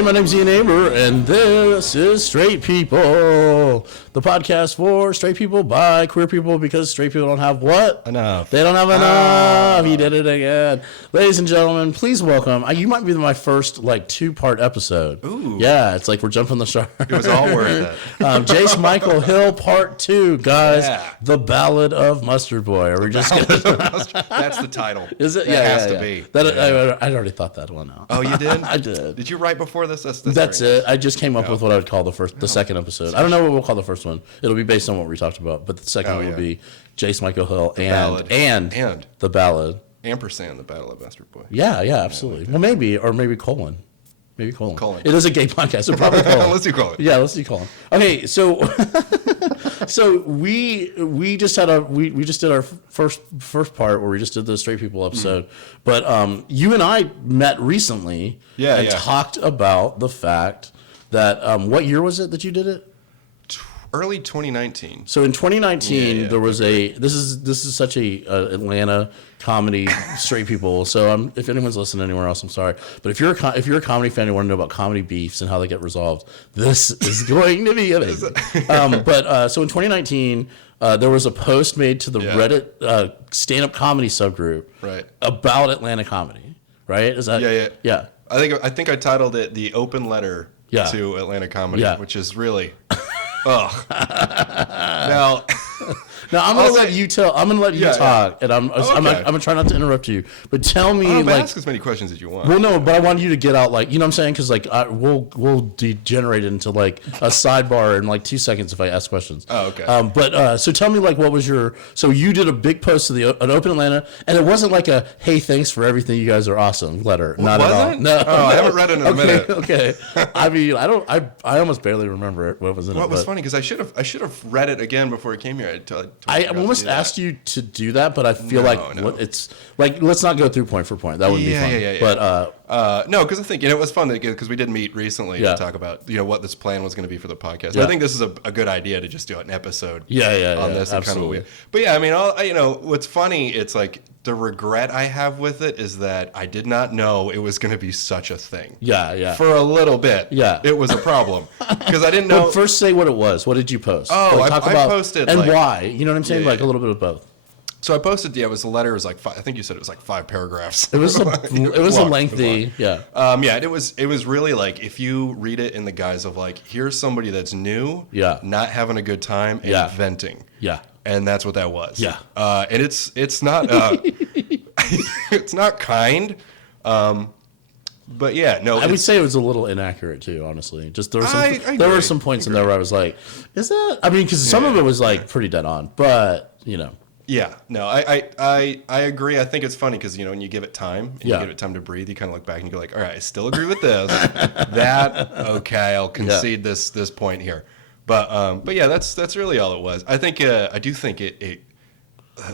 Hey, my name's Ian Aber, and this is Straight People, the podcast for straight people by queer people, because straight people don't have what? Enough. They don't have enough. He did it again. Ladies and gentlemen, please welcome. You might be my first, two-part episode. Ooh. Yeah, it's like we're jumping the shark. It was all worth it. Jayce Michael Hill, part 2, guys. Yeah. The Ballad of MustardBoi. Are we just That's the title. Is it? That has to be. I already thought that one out. Oh, you did? I did. Did you write before this? That's it. I just came up with what I would call the second episode. I don't know what we'll call the first one. It'll be based on what we talked about, but the second one will be Jayce Michael Hill and the Ballad. Ampersand, the Battle of MustardBoi. Yeah, absolutely. Well, maybe colon. Maybe colon. Colon. It is a gay podcast, so probably colon. Let's do colon. Yeah, let's do colon. Okay, so we just did our first part where we just did the straight people episode, but you and I met recently and talked about the fact that what year was it that you did it? Early 2019. So in 2019, there was this is such a Atlanta comedy straight people. So if anyone's listening anywhere else, I'm sorry. But if you're a comedy fan, you want to know about comedy beefs and how they get resolved, this is going to be amazing. So in 2019, there was a post made to the Reddit stand-up comedy subgroup about Atlanta comedy. Right? Is that yeah? I think I titled it "The Open Letter to Atlanta Comedy," which is really. Ugh. Now I'm gonna let you tell. I'm gonna let you talk, and I'm gonna try not to interrupt you. But tell me, ask as many questions as you want. Well, no, but I want you to get out, you know what I'm saying? Because we'll degenerate it into a sidebar in 2 seconds if I ask questions. Oh, okay. But so tell me, what was your? So you did a big post to an Open Atlanta, and it wasn't like a "Hey, thanks for everything, you guys are awesome" letter. Not at all. No. Oh, I haven't read it in a minute. Okay. I mean, I almost barely remember what was in it. What was funny because I should have read it again before I came here. I almost asked you to do that, but I feel it's let's not go through point for point. That would be fun. Yeah. But no, because I think it was fun because we did meet recently to talk about what this plan was going to be for the podcast. Yeah. I think this is a good idea to just do an episode. On this, absolutely. Kind of but yeah, I mean, what's funny? It's the regret I have with it is that I did not know it was going to be such a thing. Yeah. For a little bit, it was a problem because I didn't know. But first, say what it was. What did you post? Oh, I posted and why. You know what I'm saying? A little bit of both. So I posted. Yeah, it was the letter. It was I think you said it was 5 paragraphs. It was a lengthy. It was really if you read it in the guise of here's somebody that's new. Not having a good time and venting. Yeah. And that's what that was. Yeah. And it's not it's not kind. But yeah, no. I would say it was a little inaccurate too, honestly. Just there were some points in there where I was like, is that? I mean, because some of it was pretty dead on, but Yeah, no, I agree. I think it's funny because when you give it time and you give it time to breathe, you kind of look back and you go all right, I still agree with this. I'll concede this point here. But yeah, that's really all it was. I think I do think it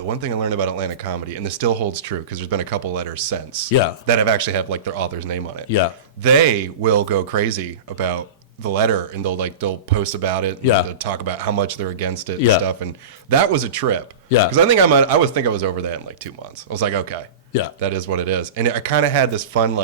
one thing I learned about Atlanta comedy, and this still holds true because there's been a couple letters since that have actually have their author's name on it. Yeah, they will go crazy about the letter and they'll post about it. They'll talk about how much they're against it and stuff. And that was a trip. Yeah, because I was over that in 2 months. I was like, okay, that is what it is. And I kind of had this fun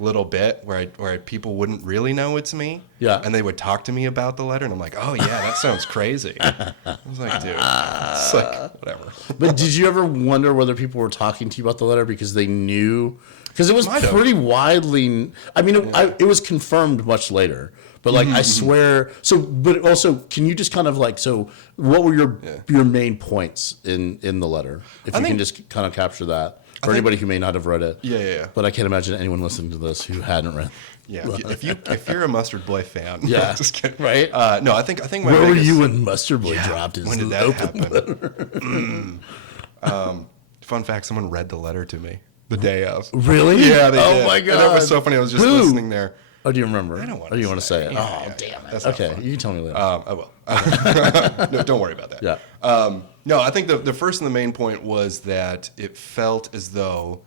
little bit where people wouldn't really know it's me. Yeah, and they would talk to me about the letter, and I'm like, oh yeah, that sounds crazy. I was like, dude, it's whatever. But did you ever wonder whether people were talking to you about the letter because they knew? Because it was pretty widely. I mean, it was confirmed much later. But I swear. So, but also, can you just kind of so what were your main points in the letter? If you can just kind of capture that for anybody who may not have read it. Yeah. But I can't imagine anyone listening to this who hadn't read. Yeah, if you're a MustardBoi fan, just kidding. Right? No, I think my where were you when MustardBoi dropped his when did that open happen? Fun fact: someone read the letter to me the day of. Really? Yeah, they did. Oh my god, and it was so funny. I was just listening there. Oh, do you remember? I don't want to. to. You want to say it? Yeah, oh, damn it. That's okay, you can tell me later. I will. No, don't worry about that. Yeah. No, I think the first and the main point was that it felt as though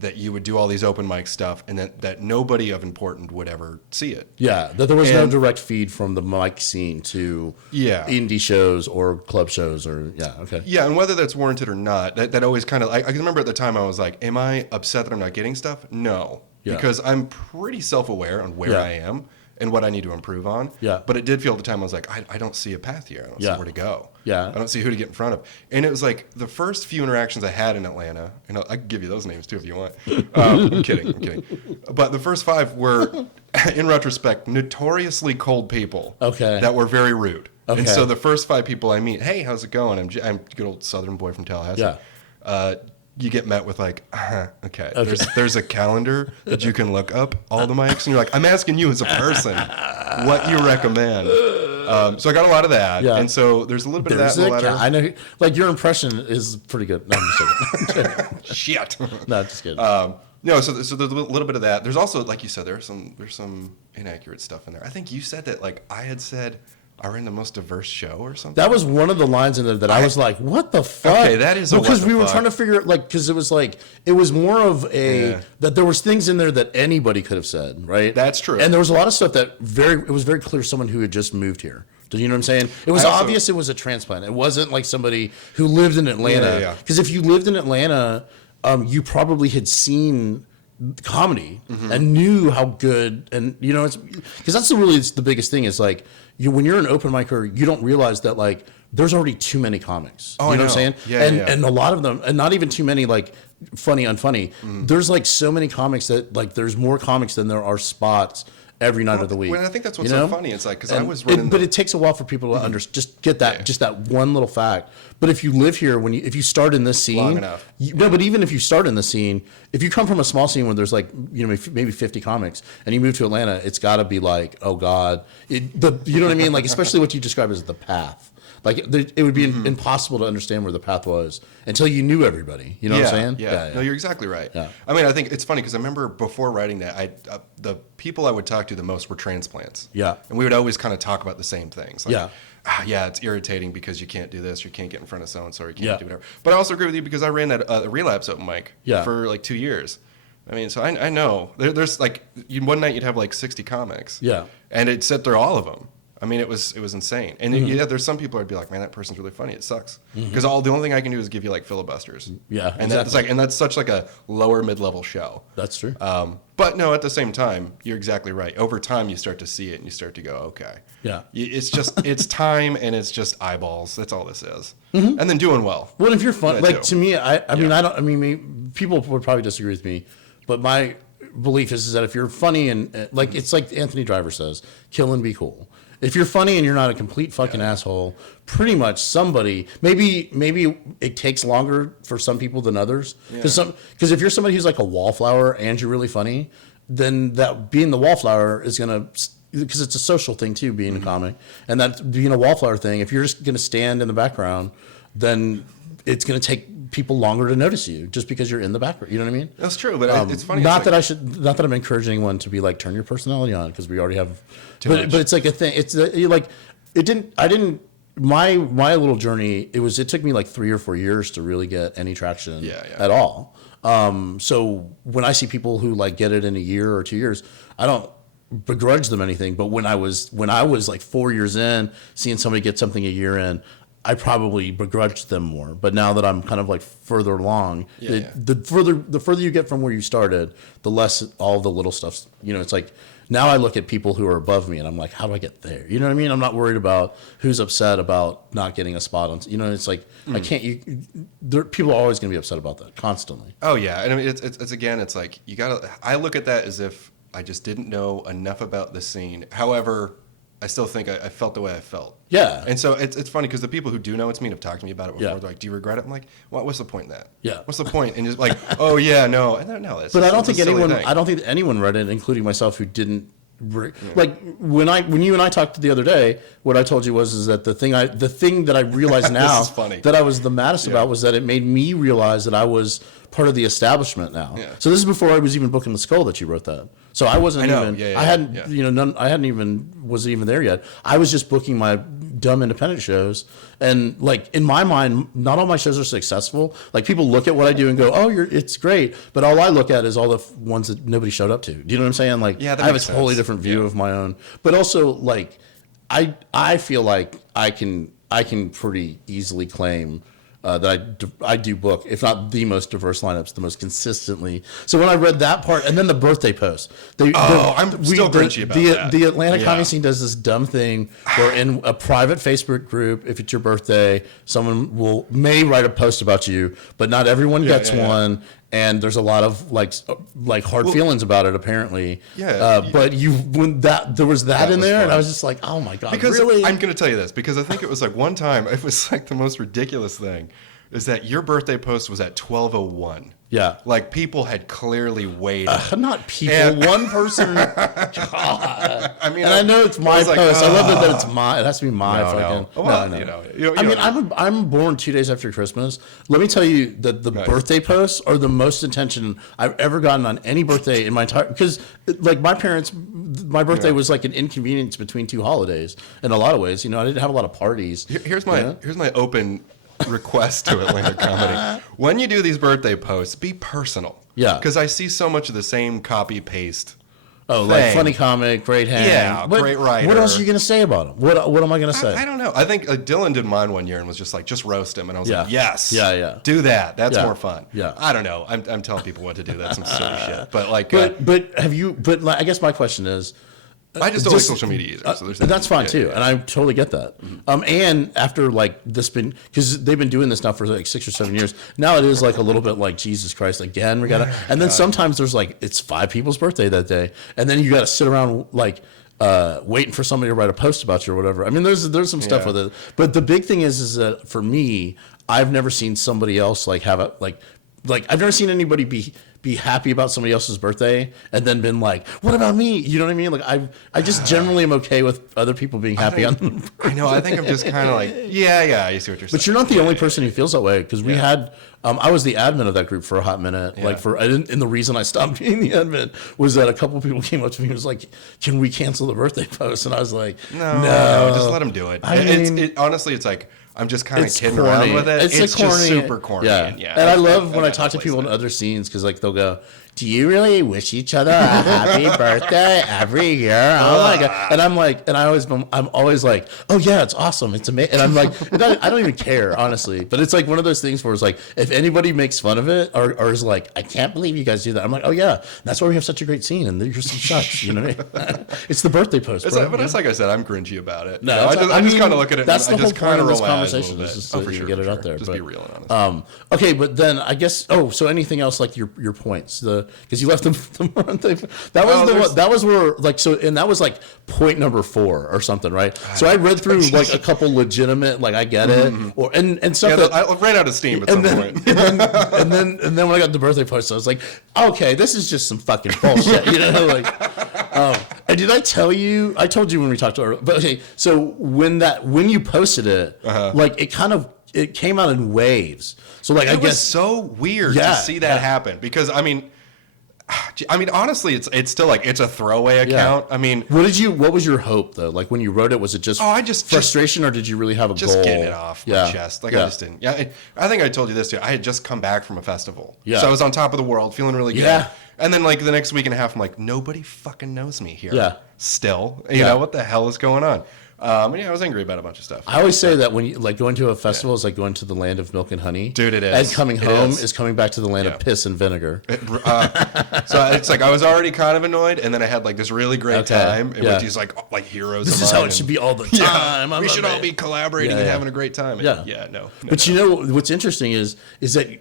that you would do all these open mic stuff and that nobody of important would ever see it. Yeah, that there was no direct feed from the mic scene to indie shows or club shows Yeah, and whether that's warranted or not, that always kind of, I can remember at the time I was like, am I upset that I'm not getting stuff? No. because I'm pretty self-aware on where I am and what I need to improve on. Yeah. But it did feel at the time I was like, I don't see a path here. I don't see where to go. Yeah. I don't see who to get in front of. And it was like the first few interactions I had in Atlanta, and I can give you those names too if you want. I'm kidding. But the first 5 were, in retrospect, notoriously cold people. Okay. That were very rude. Okay. And so the first 5 people I meet, hey, how's it going? I'm good old Southern boy from Tallahassee. Yeah. You get met with like, okay. There's a calendar that you can look up all the mics, and you're like, I'm asking you as a person what you recommend. So I got a lot of that, and so there's a little bit of that in the letter. I know, like your impression is pretty good. No, I'm just kidding. Shit. No, just kidding. No, so there's a little bit of that. There's also, like you said, there's some inaccurate stuff in there. I think you said that like I had said I ran the most diverse show or something. That was one of the lines in there that I was like, what the fuck? Okay, that is because we were trying to figure it, like, because it was like, it was more of a, that there was things in there that anybody could have said, right? That's true. And there was a lot of stuff that it was very clear someone who had just moved here. Do you know what I'm saying? It was obvious it was a transplant. It wasn't like somebody who lived in Atlanta. Because if you lived in Atlanta, you probably had seen comedy and knew how good, and you know, it's because that's the biggest thing is like, when you're an open micer, you don't realize that like there's already too many comics. You know what I'm saying? And a lot of them, and not even too many like funny, unfunny. There's like so many comics that like there's more comics than there are spots every night of the week. Well, I think that's what's so funny. It's like, because I was running. But it takes a while for people to just get that, just that one little fact. But if you live here, if you start in this scene, long enough. But even if you start in this scene, if you come from a small scene where there's like, you know, maybe 50 comics and you move to Atlanta, it's got to be like, oh God, you know what I mean? Like, especially what you describe as the path. Like it would be impossible to understand where the path was until you knew everybody. You know what I'm saying? Yeah. No, you're exactly right. Yeah. I mean, I think it's funny because I remember before writing that, the people I would talk to the most were transplants. Yeah. And we would always kind of talk about the same things. Like, it's irritating because you can't do this, or you can't get in front of so-and-so, or you can't do whatever. But I also agree with you because I ran that relapse open mic for like 2 years. I mean, so I know. There's like, one night you'd have like 60 comics. Yeah. And it'd sit through all of them. I mean, it was insane. And there's some people I'd be like, man, that person's really funny. It sucks. Because the only thing I can do is give you like filibusters. Yeah, and exactly. That's such like a lower mid-level show. That's true. But no, at the same time, you're exactly right. Over time, you start to see it and you start to go, okay. Yeah. It's just, it's time and it's just eyeballs. That's all this is. And then doing well. Well, if you're fun, like to me, I mean, people would probably disagree with me, but my belief is that if you're funny and like, it's like Anthony Driver says, kill and be cool. If you're funny and you're not a complete fucking asshole, pretty much somebody, maybe it takes longer for some people than others. Because if you're somebody who's like a wallflower and you're really funny, then that being the wallflower is going to, because it's a social thing too, being a comic. And that being a wallflower thing, if you're just going to stand in the background, then it's going to take people longer to notice you just because you're in the background. You know what I mean? That's true, but it's funny. Not that I'm encouraging anyone to be like, turn your personality on, because we already have but it's like a thing. It's like, my little journey, it took me like 3 or 4 years to really get any traction at all. So when I see people who like get it in a year or 2 years, I don't begrudge them anything. But when I was like 4 years in, seeing somebody get something a year in, I probably begrudged them more. But now that I'm kind of like further along, the further you get from where you started, the less all the little stuff. You know, it's like now I look at people who are above me and I'm like, how do I get there? You know what I mean? I'm not worried about who's upset about not getting a spot on. You know, it's like I can't. People are always going to be upset about that constantly. Oh yeah, and I mean it's again, it's like you gotta. I look at that as if I just didn't know enough about the scene. However, I still think I felt the way I felt. Yeah. And so it's funny because the people who do know it's me and have talked to me about it before, they're like, do you regret it? I'm like, what's the point in that? Yeah. What's the point? And just like, oh yeah, no. And no, that's, but I don't think anyone read it, including myself, who didn't. Like when you and I talked the other day, what I told you was that the thing that I realize now that I was the maddest about was that it made me realize that I was part of the establishment now. Yeah. So this is before I was even booking the Skull that you wrote that. So I wasn't I hadn't even wasn't even there yet. I was just booking my dumb independent shows, and like in my mind, not all my shows are successful. Like people look at what I do and go, "Oh, it's great," but all I look at is all the ones that nobody showed up to. Do you know what I'm saying? Like I have a totally different view of my own, but also like I feel like I can pretty easily claim that I do book, if not the most diverse lineups, the most consistently. So when I read that part, and then the birthday post, I'm still grinchy about that. The Atlanta comedy scene does this dumb thing where in a private Facebook group, if it's your birthday, someone may write a post about you, but not everyone gets one. And there's a lot of like hard feelings about it, apparently. But there was that in there, fun. And I was just like, oh my god, because really? I'm gonna tell you this because I think it was like one time it was like the most ridiculous thing, is that your birthday post was at 12:01. Yeah, like people had clearly waited. Not people, one person. God. I mean, and I know it's my post. Like, I love that it's my. It has to be my fucking. No. I'm born 2 days after Christmas. Let me tell you that the birthday posts are the most attention I've ever gotten on any birthday in my entire. Because like my birthday was like an inconvenience between two holidays in a lot of ways. I didn't have a lot of parties. Here's my open request to Atlanta Comedy. When you do these birthday posts, be personal. Yeah. Because I see so much of the same copy paste. Oh, thing. Like funny comic, great hang. Yeah, great writer. What else are you going to say about him? What am I going to say? I don't know. I think Dylan did mine one year and was just like, just roast him. And I was like, yes. Yeah. Do that. That's more fun. Yeah. I don't know. I'm telling people what to do. That's some silly shit. But like. But I guess my question is, I just don't like social media either. So that's fine too, and I totally get that. Mm-hmm. And after like this because they've been doing this now for like 6 or 7 years. Now it is like a little bit like Jesus Christ again. We gotta, and then sometimes there's like it's 5 people's birthday that day, and then you got to sit around like waiting for somebody to write a post about you or whatever. I mean, there's some stuff with it, but the big thing is that for me, I've never seen somebody else like have a like I've never seen anybody be happy about somebody else's birthday and then been like, what about me? You know what I mean? Like I just generally am okay with other people being happy on them. I know. I think I'm just kind of like, yeah, I see what you're saying. But you're not the only person who feels that way, because we had, I was the admin of that group for a hot minute. Like and the reason I stopped being the admin was that a couple of people came up to me and was like, can we cancel the birthday post? And I was like, no, just let them do it. Honestly, it's like, I'm just kind of kidding corny. Around with it. It's corny. just super corny. And I love when I talk to people in other scenes, because like they'll go, do you really wish each other a happy birthday every year? Oh my god! And I'm always like, oh yeah, it's awesome, it's amazing. And I'm like, I don't even care, honestly. But it's like one of those things where it's like, if anybody makes fun of it or is like, I can't believe you guys do that, I'm like, oh yeah, that's why we have such a great scene, and you're some sucks, you know what I mean? It's the birthday post, but it's like I said, I'm grinchy about it. No, I just kind of look at it. That's and the I whole just kind of point of roll this conversation. Just so you get it out there. Just be real and honest. Okay, but then I guess. Oh, so anything else like your points? Because you left them. That was where like so, and that was like point number 4 or something, right? So I read through like a couple legitimate, like I get it, or and stuff. Yeah, I ran out of steam at some point. and then when I got the birthday post, I was like, okay, this is just some fucking bullshit, And did I tell you? I told you when we talked to her. But okay, so when you posted it, like it came out in waves. So like it was so weird to see that happen, because I mean, honestly, it's still like it's a throwaway account. I mean, what was your hope though? Like when you wrote it, was it just frustration, or did you really have a goal? Just getting it off my chest. Like I just didn't. Yeah, I think I told you this too. I had just come back from a festival, so I was on top of the world, feeling really good. Yeah. And then like the next week and a half, I'm like, nobody fucking knows me here. Yeah. Still, you know what the hell is going on? I was angry about a bunch of stuff. I always say that when you like going to a festival is like going to the land of milk and honey. Dude, it is. And coming home is coming back to the land of piss and vinegar. So it's like I was already kind of annoyed, and then I had like this really great time in which he's like heroes. This is how it should be all the time. We should all be collaborating and having a great time. And no. But you know what's interesting is that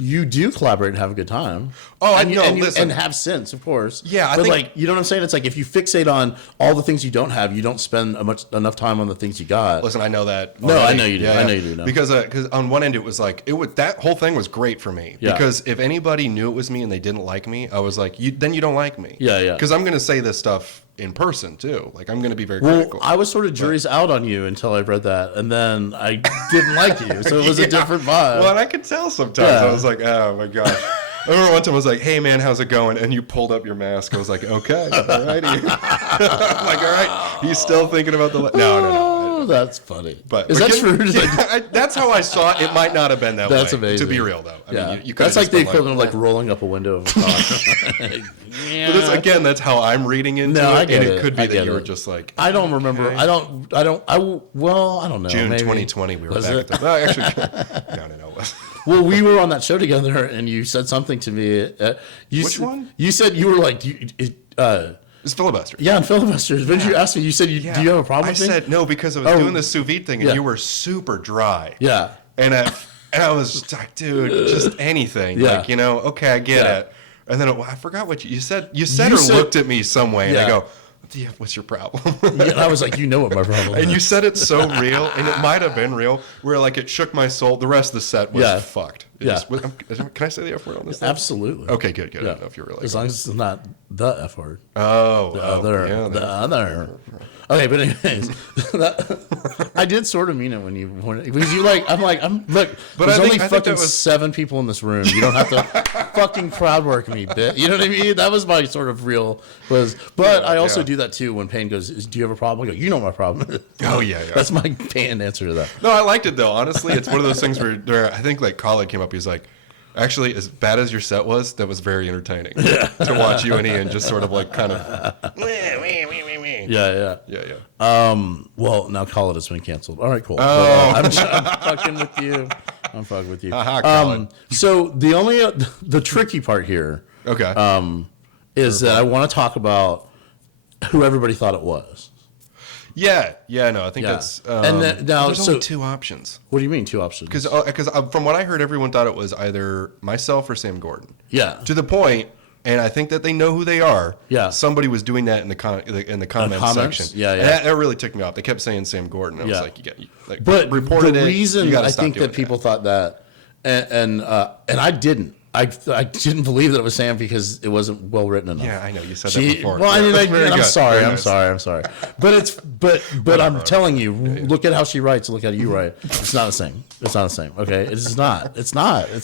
you do collaborate and have a good time. Oh, I know. Listen. And have sense, of course. Yeah, but like, you know what I'm saying? It's like if you fixate on all the things you don't have, you don't spend enough time on the things you got. Listen, I know that already. No, I know you do. I know you do now. Because on one end it was like that whole thing was great for me. Yeah. Because if anybody knew it was me and they didn't like me, I was like, then you don't like me. Yeah. Because I'm gonna say this stuff in person too. Like I'm going to be very critical. I was sort of jury's out on you until I read that, and then I didn't like you, so it was a different vibe. Well, and I could tell sometimes. I was like, oh my gosh. I remember one time I was like, hey man, how's it going? And you pulled up your mask. I was like, okay, all righty. I'm like, all right, he's still thinking about the... No. Oh, that's funny. But is that true? That's how I saw it. It might not have been that way. That's amazing. To be real, though. I mean, you that's like the equivalent of like rolling up a window of a car. Yeah. But again, that's how I'm reading into it. And it could be that you were just like. I don't remember. I don't know. June maybe. 2020, we were back at the. No, actually, no. Well, we were on that show together, and you said something to me. Which one? You said you were like, it's filibuster. Yeah, and filibusters. When you asked me, you said, do you have a problem with me? I said no because I was doing the sous vide thing, and you were super dry. Yeah. And I was just like, dude, just anything. Yeah. Like, okay, I get it. And then I forgot what you said. You said looked at me some way, and I go, what's your problem? And I was like, you know what my problem is. And you said it so real, and it might have been real, where like it shook my soul. The rest of the set was fucked. Can I say the F word on this thing? Absolutely. Okay, good. I don't know if you're really. As long as it's not the F word. Oh. The other. Okay, but anyways, I did sort of mean it when you because you like look. But there's only fucking 7 people in this room. You don't have to fucking crowd work me, bitch. You know what I mean? That was my sort of real was. But I also do that too when Payne goes, "Do you have a problem?" I go, "You know what my problem is." Oh yeah. That's my Payne answer to that. No, I liked it though. Honestly, it's one of those things where I think like Colin came up. He's like. Actually, as bad as your set was, that was very entertaining to watch you and Ian just sort of like kind of. Yeah. Well, now Colin has been canceled. All right, cool. Oh. I'm fucking with you. I'm fucking with you. Colin. So the tricky part here, is that I want to talk about who everybody thought it was. Yeah, no, I think that's. And now, there's only 2 options. What do you mean 2 options? Because from what I heard, everyone thought it was either myself or Sam Gordon. Yeah. To the point, and I think that they know who they are. Yeah. Somebody was doing that in the comments section. Yeah. And that really took me off. They kept saying Sam Gordon. I was like, but reported the it. reason I think that people thought that, and I didn't. I didn't believe that it was Sam because it wasn't well written enough. Yeah, I know you said that before. Well, I mean, I'm sorry. But I'm telling you, look at how she writes. Look at how you write. It's not the same. Okay, it's not.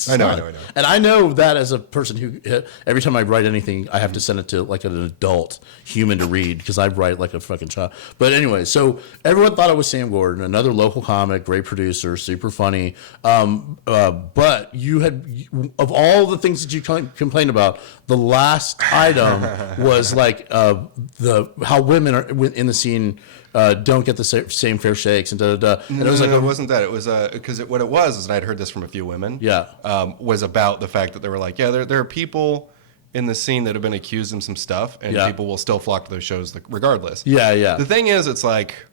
I know. And I know that as a person who every time I write anything, I have to send it to like an adult human to read because I write like a fucking child. But anyway, so everyone thought it was Sam Gordon, another local comic, great producer, super funny. But you had of all the things that you complained about, the last item was like how women are in the scene don't get the same fair shakes and da da da. And it wasn't that. It was because what it was is, and I'd heard this from a few women. Yeah, was about the fact that they were like, there are people in the scene that have been accused of some stuff, and people will still flock to those shows regardless. Yeah. The thing is, it's like.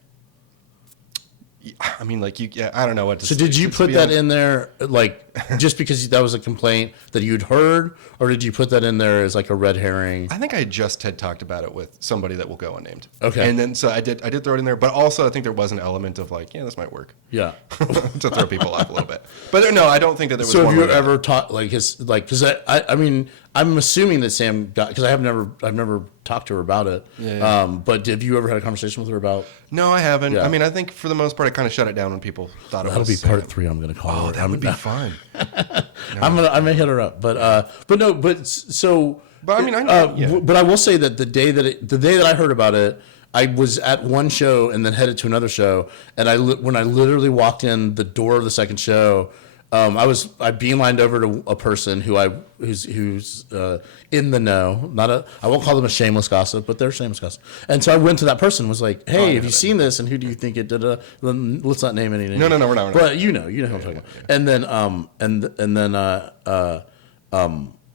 I mean, like I don't know what to say. So did you put that in there, like, just because that was a complaint that you'd heard, or did you put that in there as like a red herring? I think I just had talked about it with somebody that will go unnamed. Okay. And then so I did throw it in there, but also I think there was an element of like, this might work. Yeah. To throw people off a little bit. But no, I don't think that there was. So have you ever taught because I mean I'm assuming that Sam got because I've never talked to her about it. Yeah. But have you ever had a conversation with her about? No, I haven't. Yeah. I mean, I think for the most part, I kind of shut it down when people thought it was. That'll be part 3. I'm going to call her. Oh, that would be fun. I may hit her up, but so. But I mean, I know. But I will say that the day that I heard about it, I was at one show and then headed to another show, and when I literally walked in the door of the second show. I beelined over to a person who's in the know. I won't call them a shameless gossip, but they're shameless gossip. And so I went to that person and was like, "Hey, have you seen this? And who do you think it did?" Let's not name any names. No, we're not. But you know who I'm talking about. And then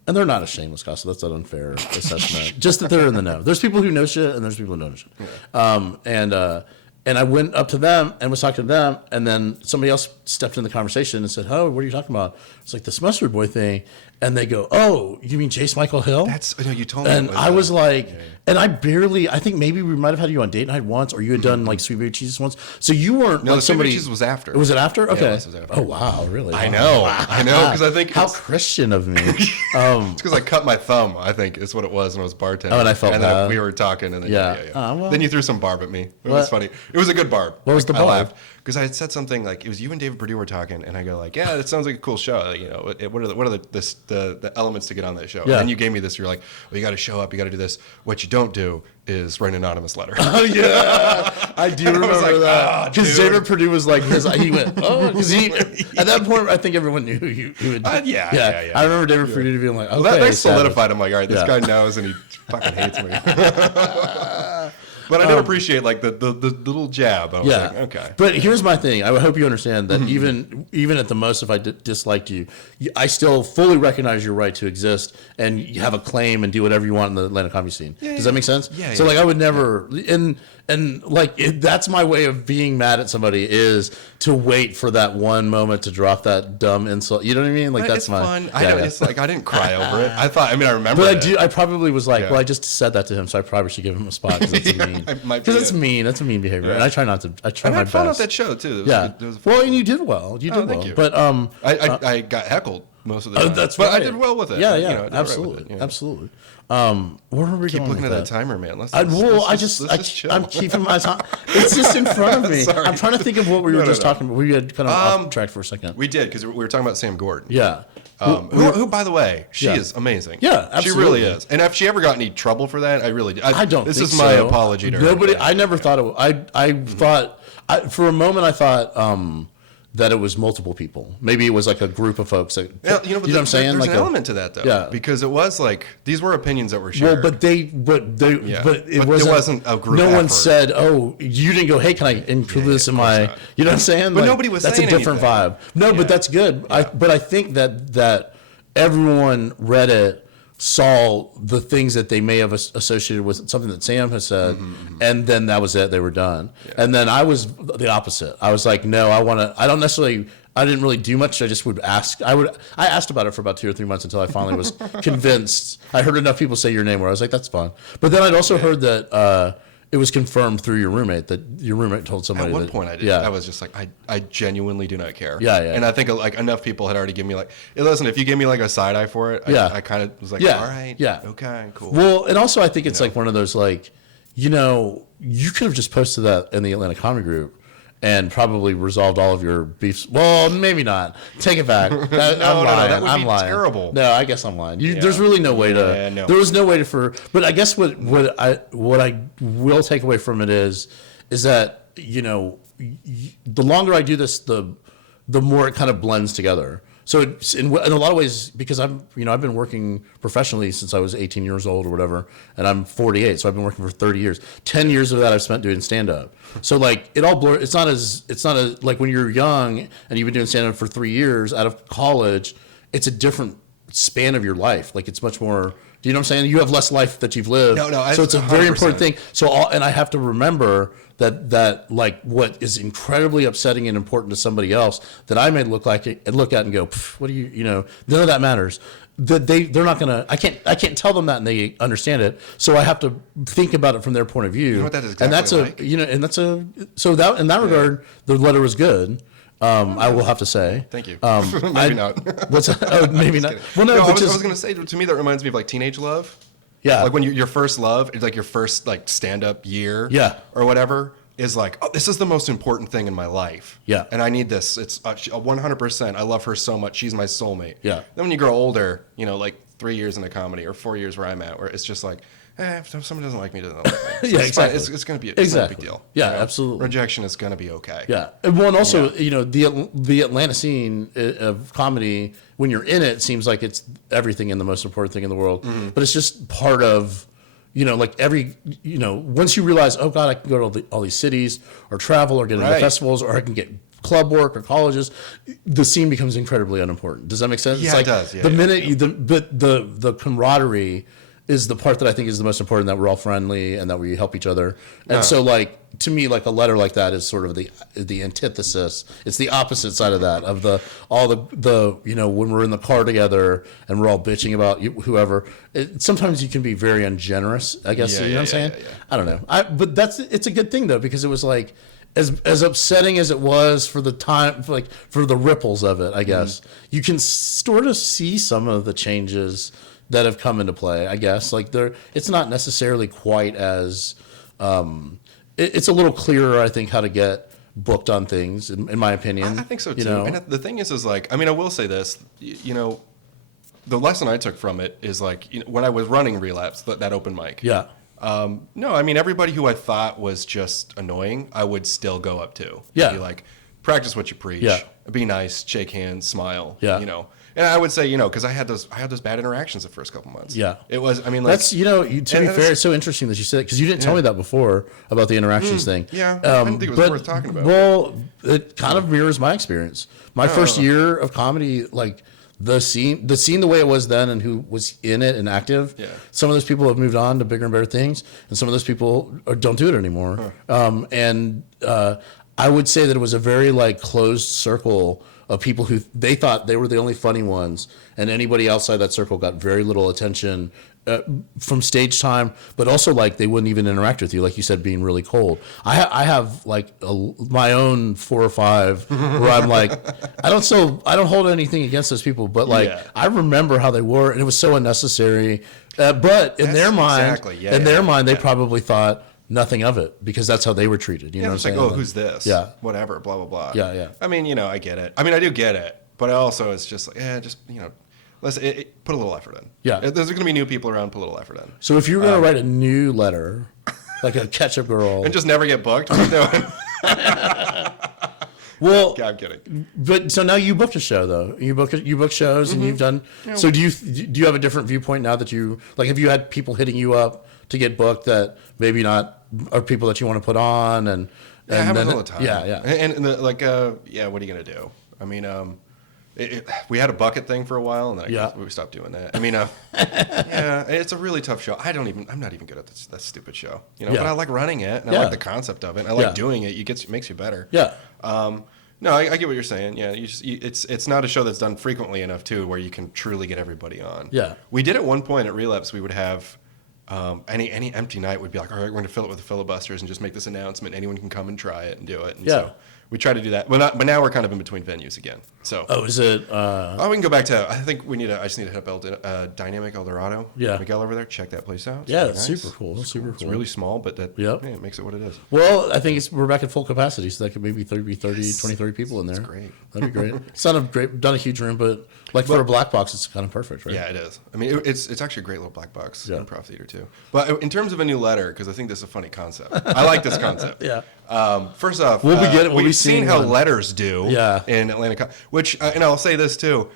and they're not a shameless gossip. That's an unfair assessment. Just that they're in the know. There's people who know shit, and there's people who don't know shit. Yeah. And I went up to them and was talking to them, and then somebody else stepped in the conversation and said, "Oh, what are you talking about?" It's like this MustardBoi thing, and they go, "Oh, you mean Jayce Michael Hill?" You told me. And I was like, and I think maybe we might have had you on date night once, or you had done like Sweet Baby Jesus once. So you weren't. No, like Sweet Baby Jesus was after. Was it after? Okay. Yeah, was after. Oh wow, really? I know, because I think how Christian of me. It's because I cut my thumb. I think is what it was when I was bartending. Oh, and I felt and bad. Then we were talking, and then well. Then you threw some barb at me. It was funny. It was a good barb. What was the barb? I laughed because I had said something like it was you and David Perdue were talking, and I go like, "Yeah, it sounds like a cool show. What are the elements to get on that show?" Yeah. And you gave me this. You're like, "Well, you got to show up. You got to do this. What you don't do is write an anonymous letter." Oh yeah. I do remember that because David Perdue was like he went because he at that point I think everyone knew he would. Yeah. I remember David Perdue being like, okay, well, that solidified him. Like, all right, this guy knows and he fucking hates me. But I did appreciate like the little jab. I was like, okay. But here's my thing. I hope you understand that even at the most, if I disliked you, I still fully recognize your right to exist and you have a claim and do whatever you want in the Atlanta comedy scene. Does that make sense? Yeah. So like I would never and like that's my way of being mad at somebody is to wait for that one moment to drop that dumb insult. You know what I mean? Like but that's it's my fun. It's like I didn't cry over it. I remember. But I probably was like, well, I just said that to him, so I probably should give him a spot because it's mean. Because it's mean. That's a mean behavior, and I try not to. I try my best. I had fun at that show too. It was well, and you did well. You did well. You. But I got heckled most of the time. That's but I did well with it. Yeah, absolutely, absolutely. Where were we Keep going looking with at that timer, man. I'm keeping my time. It's just in front of me. I'm trying to think of what we were just talking about. We had kind of off track for a second. We did because we were talking about Sam Gordon. Yeah. Who, by the way, she is amazing. Yeah, absolutely. She really is. And if she ever got any trouble for that, I really do. I don't. This think is my so. apology to her. Nobody. I never thought it. I thought for a moment I thought that it was multiple people. Maybe it was like a group of folks. That, you know what I'm saying? There's like an element to that though, because it was like these were opinions that were shared. Well, but it wasn't a group. No one said, "Oh, you didn't go. Hey, can I include this in my?" You know what I'm saying? But nobody was. That's a different vibe. No, but that's good. Yeah. But I think that everyone read it. Saw the things that they may have associated with something that Sam has said, and then that was it. They were done. Yeah. And then I was the opposite. I was like, no, I didn't really do much. I just would ask. I asked about it for about 2 or 3 months until I finally was convinced. I heard enough people say your name where I was like, that's fine. But then I'd also heard that it was confirmed through your roommate that your roommate told somebody. At one point, I did. Yeah. I was just like, I genuinely do not care. Yeah. And I think like enough people had already given me like, hey, listen, if you gave me like a side eye for it, I kind of was like, all right, okay, cool. Well, and also I think it's like one of those like, you could have just posted that in the Atlanta Comedy Group and probably resolved all of your beefs. Well, maybe not. Take it back. I'm lying. That would I'm be lying. Terrible. No, I guess I'm lying. There's really no way to. No. There was no way to But I guess what I will take away from it is that the longer I do this, the more it kind of blends together. So it's in a lot of ways, because I've been working professionally since I was 18 years old or whatever, and I'm 48, so I've been working for 30 years. 10 years of that I've spent doing stand-up. So like it all blurs. It's not as like when you're young and you've been doing stand-up for 3 years out of college, it's a different span of your life. Like it's much more. Do you know what I'm saying? You have less life that you've lived. No. So it's a very important thing. So and I have to remember that like what is incredibly upsetting and important to somebody else that I may look at and go, what do you none of that matters. That they're not gonna. I can't tell them that and they understand it. So I have to think about it from their point of view. You know what that is exactly so that in that regard, the letter was good. I will have to say. Thank you. Maybe not. What's that? Oh, maybe not. Well, no. I was going to say, to me, that reminds me of like teenage love. Yeah. Like when your first love, it's like your first like stand-up year. Yeah. Or whatever is like, oh, this is the most important thing in my life. Yeah. And I need this. It's 100%. I love her so much. She's my soulmate. Yeah. Then when you grow older, like 3 years into comedy or 4 years where I'm at, where it's just like, if someone doesn't like me, doesn't like me. So yeah, exactly. It's going to be it's not a big deal. Yeah, absolutely. Rejection is going to be okay. Yeah. And also, the Atlanta scene of comedy, when you're in it, seems like it's everything and the most important thing in the world. Mm-hmm. But it's just part of, like once you realize, oh God, I can go to all these cities or travel or get into festivals or I can get club work or colleges, the scene becomes incredibly unimportant. Does that make sense? Yeah, it's like it does. Yeah, the minute the camaraderie is the part that I think is the most important, that we're all friendly and that we help each other. And so like, to me, like a letter like that is sort of the antithesis. It's the opposite side of that, of when we're in the car together and we're all bitching about whoever. Sometimes you can be very ungenerous, I guess. You know what I'm saying? Yeah. I don't know. But it's a good thing though, because it was like, as upsetting as it was for the time, like for the ripples of it, I guess, you can sort of see some of the changes that have come into play, I guess. Like it's not necessarily quite as, it's a little clearer, I think, how to get booked on things, in my opinion. I think so too. And the thing is like, I will say this, the lesson I took from it is like, when I was running Relapse, that open mic. Yeah. No, I mean, everybody who I thought was just annoying, I would still go up to. Yeah. Be like, practice what you preach. Yeah. Be nice, shake hands, smile. Yeah. You know. And I would say, because I had those bad interactions the first couple months. Yeah. It was, I mean, like. That's, to be fair, it's so interesting that you said, because you didn't tell me that before about the interactions thing. Yeah. I didn't think it was worth talking about. Well, it kind of mirrors my experience. My first year of comedy, like, the scene the way it was then and who was in it and active, some of those people have moved on to bigger and better things, and some of those people don't do it anymore. I would say that it was a very like closed circle of people who they thought they were the only funny ones, and anybody outside that circle got very little attention from stage time, but also like they wouldn't even interact with you, like you said, being really cold. I have like my own 4 or 5 where I'm like, I don't hold anything against those people, but like I remember how they were, and it was so unnecessary. But in their mind, they probably thought nothing of it because that's how they were treated. You know, it's like, oh, who's this? Yeah, whatever, blah blah blah. Yeah. I mean, I get it. I mean, I do get it, but also it's just like, let's put a little effort in. Yeah. There's going to be new people around, put a little effort in. So if you were going to write a new letter, like a ketchup girl. And just never get booked? Well, yeah, I'm kidding. But so now you booked a show though. You book shows and you've done. So do you have a different viewpoint now that you like? Have you had people hitting you up to get booked that maybe not are people that you want to put on and it happens all the time. Yeah. And what are you gonna do? I mean, we had a bucket thing for a while, and then we stopped doing that. I mean, it's a really tough show. I'm not even good at that stupid show, But I like running it, and I like the concept of it. And I like doing it. It makes you better. Yeah. No, I get what you're saying. Yeah, it's not a show that's done frequently enough too, where you can truly get everybody on. Yeah. We did at one point at Relapse. We would have. Any empty night would be like, all right, we're going to fill it with the filibusters and just make this announcement. Anyone can come and try it and do it. And so we try to do that. But now we're kind of in between venues again. So is it? We can go back to. I think I just need to hit up Dynamic El Dorado. Yeah. Miguel over there. Check that place out. It's super cool. It's really small, but that it makes it what it is. Well, I think we're back at full capacity, so that could maybe 30 people in there. That's great. That'd be great. It's not a huge room, but for a black box, it's kind of perfect, right? Yeah, it is. I mean, it's actually a great little black box improv theater too. But in terms of a new letter, because I think this is a funny concept. I like this concept. First off, we've seen how letters do in Atlanta, which, and I'll say this too,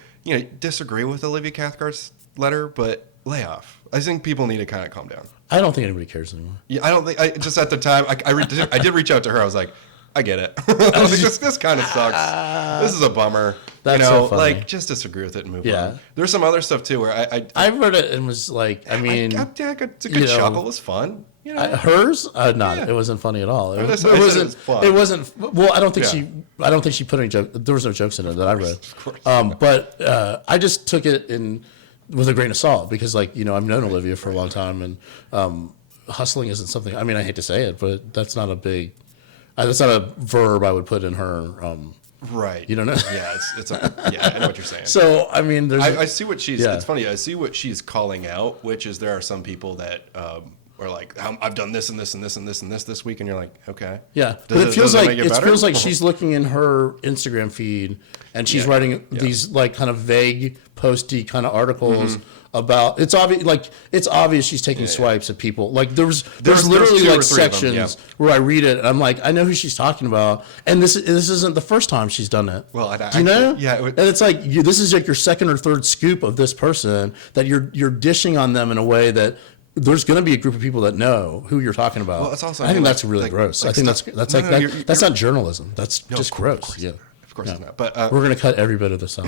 disagree with Olivia Cathcart's letter, but lay off. I think people need to kind of calm down. I don't think anybody cares anymore. Yeah, I don't think, just at the time, I did reach out to her. I was like, I get it. This kind of sucks. This is a bummer. That's so funny. Like, just disagree with it and move on. There's some other stuff too where I read it and was like, I mean, it's a good chuckle. It was fun. Hers, It wasn't funny at all. It wasn't. Well, I don't think she put any joke. There was no jokes in it that I read. But I just took it with a grain of salt because, like, I've known Olivia for a long time, and hustling isn't something. I mean, I hate to say it, but that's not a big. That's not a verb I would put in her. Right. You don't know? Yeah, I know what you're saying. So, I mean, I see what she's. It's funny. I see what she's calling out, which is there are some people that are like, I've done this and this and this and this and this week, and you're like, okay. Yeah, but it feels like she's looking in her Instagram feed and she's writing these like kind of vague, posty kind of articles. About it's obvious she's taking swipes at people. Like there's literally like sections where I read it and I'm like, I know who she's talking about, and this isn't the first time she's done it. Well, do you know? Yeah, and it's like this is like your second or third scoop of this person that you're dishing on them in a way that there's going to be a group of people that know who you're talking about. Well, it's also, I think that's really gross. I think that's not journalism. That's just gross. Yeah. Of course it's not. But we're going to cut every bit of this out.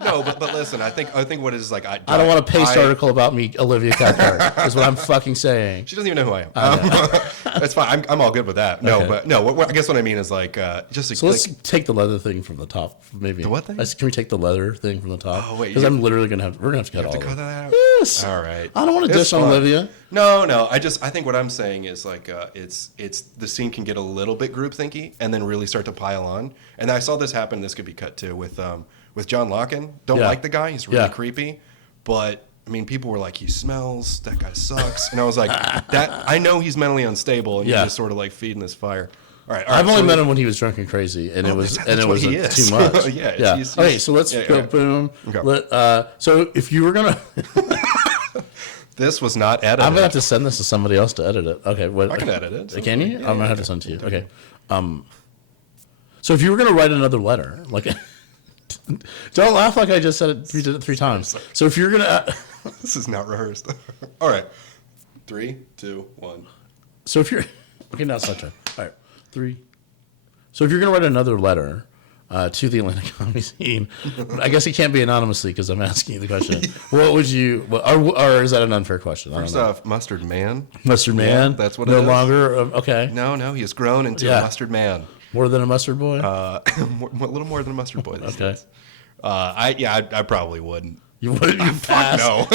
No, but listen, I think what it is like I don't want a paste article about me, Olivia Cathcart, is what I'm fucking saying. She doesn't even know who I am. That's fine. I'm all good with that. No, but no. I guess what I mean is like just. So let's take the leather thing from the top, maybe. The what thing? Can we take the leather thing from the top? Oh wait, because I'm literally gonna have. We're gonna have to cut all of it. That out? Yes. All right. I don't want to dish on Olivia. No. I think what I'm saying is like it's the scene can get a little bit groupthinky and then really start to pile on. And I saw this happen. This could be cut too with John Locken. Don't like the guy. He's really creepy. But I mean, people were like, he smells. That guy sucks. And I was like, I know he's mentally unstable, and he's just sort of like feeding this fire. All right. I've only met him when he was drunk and crazy, and it was too much. Yeah. Okay, so let's go. Boom. Okay. So if you were gonna. This was not edited. I'm gonna have to send this to somebody else to edit it. Okay, what? I can edit it. Can you? I'm gonna have to send it to you. Okay. So if you were gonna write another letter, like, don't laugh like I just said it. You did it 3 times. So if you're gonna, this is not rehearsed. All right, 3, 2, 1. So if you're okay, now it's my turn. All right, 3. So if you're gonna write another letter to the Atlanta comedy scene, I guess it can't be anonymously because I'm asking you the question. What would you, or is that an unfair question? First off, Mustard Man. Mustard Man. Yeah, that's what it is. No longer. Okay. No, he has grown into a Mustard Man. More than a Mustard Boy. A little more than a Mustard Boy. These Okay. days. I probably wouldn't. You would pass? No.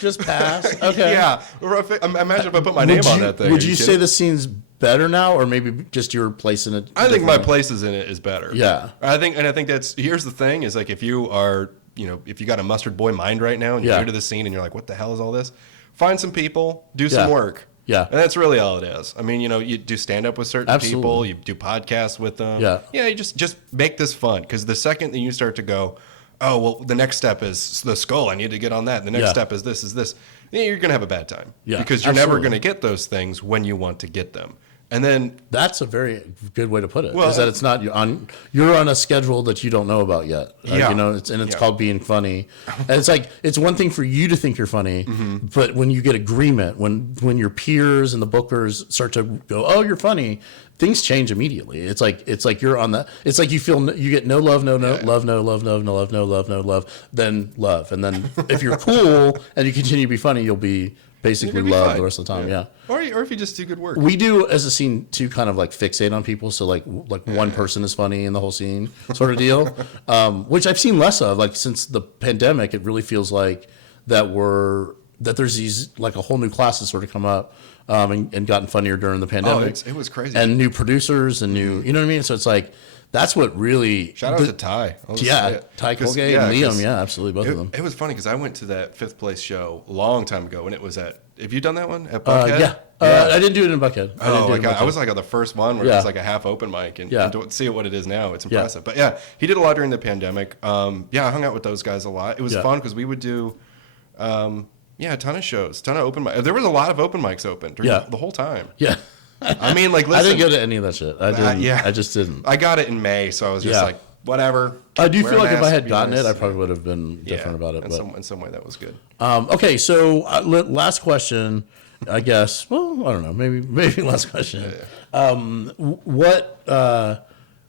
just pass. Okay. Yeah. Imagine if I put my name on that thing. Would you say the scene's better now, or maybe just your place in it? I think my places in it is better. Yeah. I think that's, here's the thing is like, if you are, if you got a Mustard Boy mind right now and you're new to the scene and you're like, what the hell is all this? Find some people, do some work. Yeah. And that's really all it is. I mean, you do stand up with certain people, you do podcasts with them. Yeah. Yeah, you just make this fun, because the second that you start to go, oh, well, the next step is the skull, I need to get on that. The next step is this. You're going to have a bad time. Yeah. Because you're never going to get those things when you want to get them. And then that's a very good way to put it. Well, is that it's not you're on a schedule that you don't know about yet. It's called being funny. And it's like, it's one thing for you to think you're funny, but when you get agreement, when your peers and the bookers start to go, oh, you're funny, things change immediately. It's like you're on that. It's like you get no love, no love, no love, no love, no love, no love, then love, and then if you're cool and you continue to be funny, you'll be basically loved the rest of the time. Yeah. Or if you just do good work. We do as a scene to kind of like fixate on people. So like one person is funny in the whole scene sort of deal, which I've seen less of. Like since the pandemic, it really feels like that there's these like a whole new class that's sort of come up and gotten funnier during the pandemic. Oh, it was crazy. And new producers and new, you know what I mean? So it's like, that's what really... Shout out to Ty. Ty Colgate and Liam. Yeah, absolutely, both of them. It was funny because I went to that 5th Place show a long time ago, and it was at... Have you done that one? At Buckhead? I didn't do it in Buckhead. I was like on the first one where it was like a half open mic, and to see what it is now, it's impressive. But yeah, he did a lot during the pandemic. I hung out with those guys a lot. It was fun because we would do... a ton of shows, ton of open mics. There was a lot of open mics open during the whole time. Yeah. I mean, like, listen. I didn't go to any of that shit. I didn't. I just didn't. I got it in May, so I was just like, whatever. I do feel like if I had gotten it, I probably would have been different about it. In some way, that was good. Okay, so last question, I guess. Well, I don't know. Maybe last question. What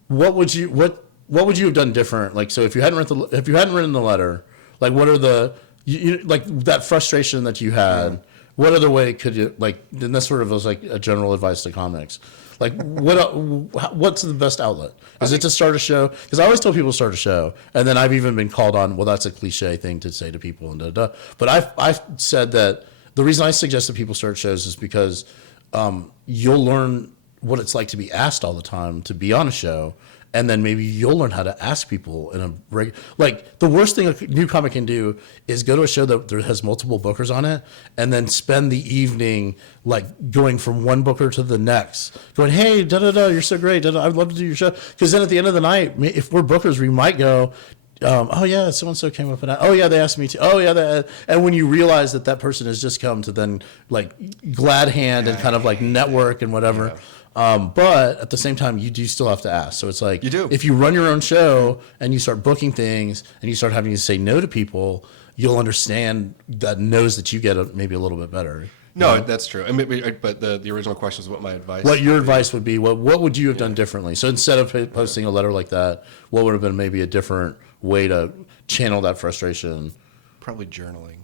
would you have done different? Like, so if you hadn't written the letter, like, what are the like that frustration that you had? Yeah. What other way could you, like, and that sort of was like a general advice to comics. Like, what's the best outlet? Is it to start a show? Because I always tell people to start a show, and then I've even been called on, well, that's a cliche thing to say to people, and da. But I've said that the reason I suggest that people start shows is because you'll learn what it's like to be asked all the time to be on a show, and then maybe you'll learn how to ask people in a like the worst thing a new comic can do is go to a show that has multiple bookers on it and then spend the evening like going from one booker to the next, going, hey, you're so great, I'd love to do your show. Because then at the end of the night, if we're bookers, we might go, oh yeah, so and so came up and oh yeah, they asked me to. Oh yeah, and when you realize that person has just come to then like glad hand and kind of like network and whatever. Yeah. But at the same time, you do still have to ask. So it's like, you do. If you run your own show and you start booking things and you start having to say no to people, you'll understand that no's that you get maybe a little bit better. No, that's true. I mean, but the original question was what my advice. What your advice would be? What would you have done differently? So instead of posting a letter like that, what would have been maybe a different way to channel that frustration? Probably journaling.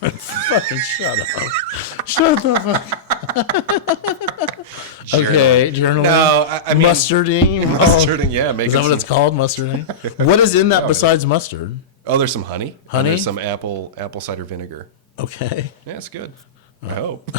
Fucking shut up. Shut the fuck. Okay, journaling. No, I mean mustarding. Mustarding, yeah. Is that what it's called? Mustarding. What is in that besides mustard? Oh, there's some honey. Honey. There's some apple cider vinegar. Okay. Yeah, it's good. I hope.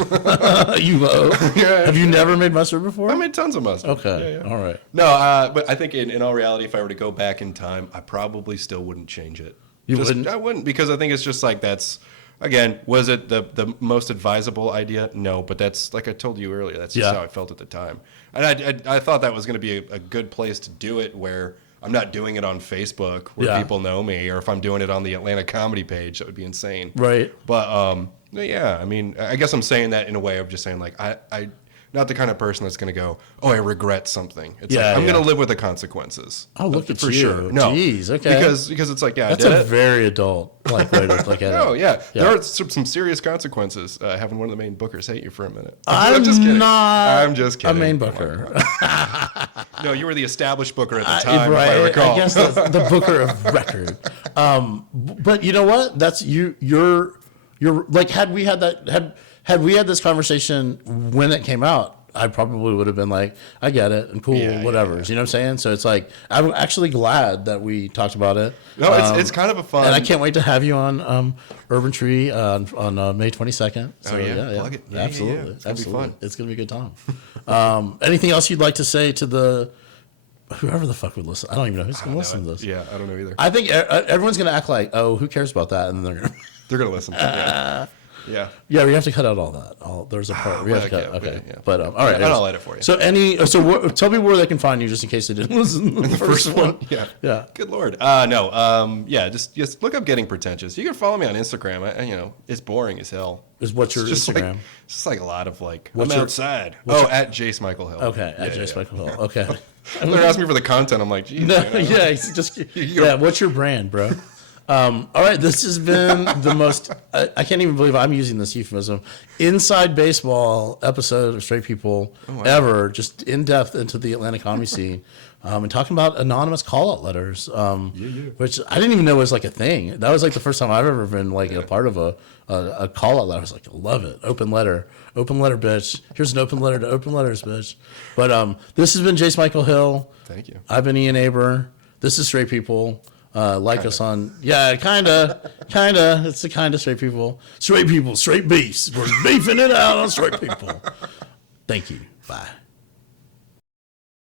You hope. Yeah. Have you never made mustard before? I made tons of mustard. Okay. Yeah. All right. No, but I think in all reality, if I were to go back in time, I probably still wouldn't change it. You wouldn't? I wouldn't, because I think it's just like that's. Again, was it the most advisable idea? No, but that's, like I told you earlier, that's just how I felt at the time. And I thought that was going to be a good place to do it, where I'm not doing it on Facebook where people know me, or if I'm doing it on the Atlanta Comedy page, that would be insane. Right. But yeah, I mean, I guess I'm saying that in a way of just saying like I not the kind of person that's going to go, oh, I regret something. It's like, I'm going to live with the consequences. Oh, look at for you. sure. No, jeez, okay. Because it's like, yeah, that's I did a very adult way to look at it. No, yeah. There are some serious consequences having one of the main bookers hate you for a minute. I'm just kidding. not I'm just kidding. a main booker. No, you were the established booker at the time, right. if I recall. I guess the booker of record. But you know what? That's you're like, had we had this conversation when it came out, I probably would have been like, I get it, and cool, whatever. You know what I'm saying? So it's like, I'm actually glad that we talked about it. No, it's kind of a fun. And I can't wait to have you on Urban Tree on May 22nd. So, Plug it. Absolutely. It's going to be fun. It's going to be a good time. Anything else you'd like to say to whoever the fuck would listen? I don't even know who's going to listen to this. Yeah, I don't know either. I think everyone's going to act like, oh, who cares about that? And then they're going to listen. Yeah. Yeah, we have to cut out all that. There's a part we have to cut. Okay. Yeah. But all right. I'll edit for you. So tell me where they can find you, just in case they didn't listen to the first one. Yeah. Good Lord. No. Yeah. Just look up Getting Pretentious. You can follow me on Instagram. It's boring as hell. What's your Instagram? It's just like a lot of like, I'm outside. At Jayce Michael Hill. Okay. At Jayce Michael Hill. Okay. They're asking me for the content. I'm like, geez. No, what's your brand, bro? All right, this has been the most, I can't even believe I'm using this euphemism, inside baseball episode of Straight People ever, just in depth into the Atlanta comedy scene, and talking about anonymous call-out letters, which I didn't even know was like a thing. That was like the first time I've ever been like a part of a call-out letter. I was like, I love it. Open letter, bitch. Here's an open letter to open letters, bitch. But this has been Jayce Michael Hill. Thank you. I've been Ian Aber. This is Straight People. Us on, kinda. It's the kind of straight people, straight beefs. We're beefing it out on Straight People. Thank you. Bye.